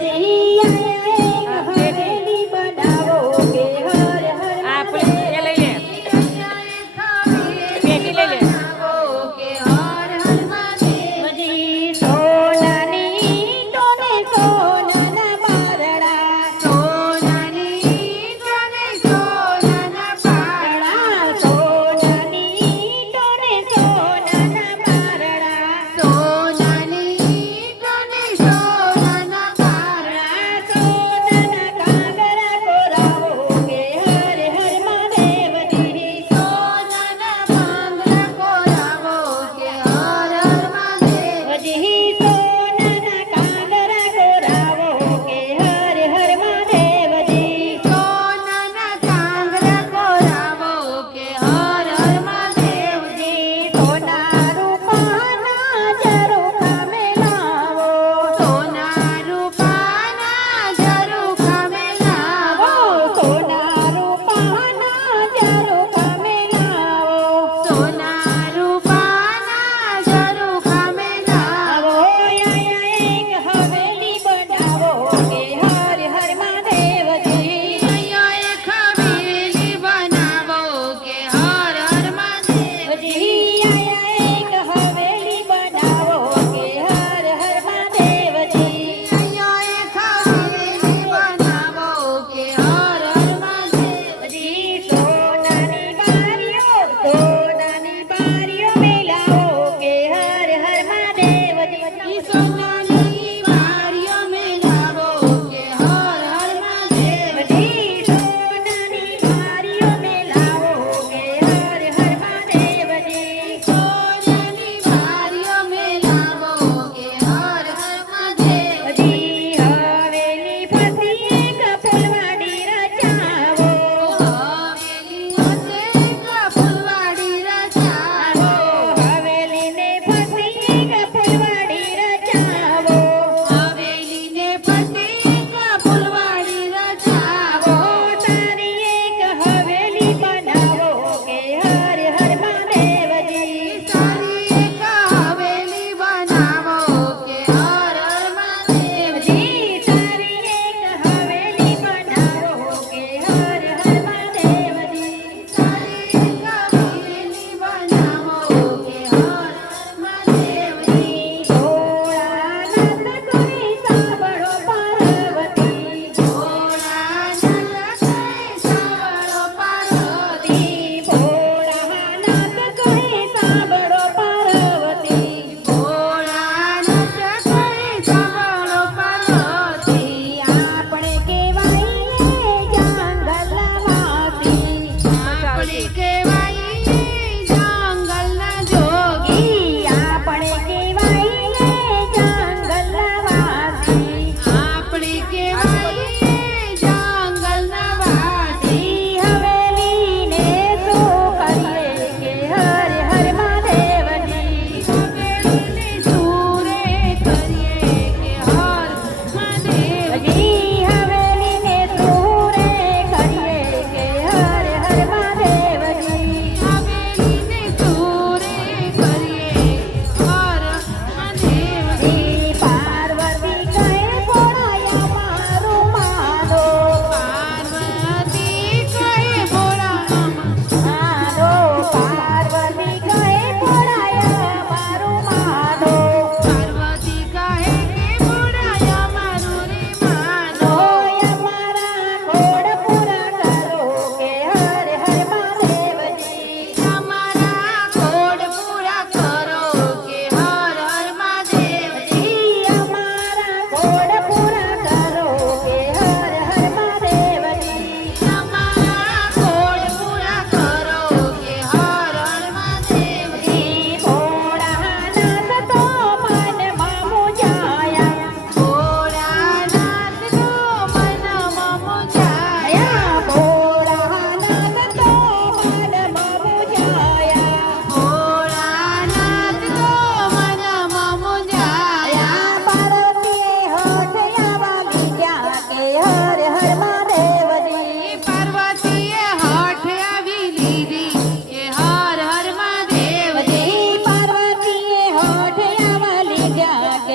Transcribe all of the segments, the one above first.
Deus. Bye.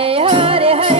Hare Hare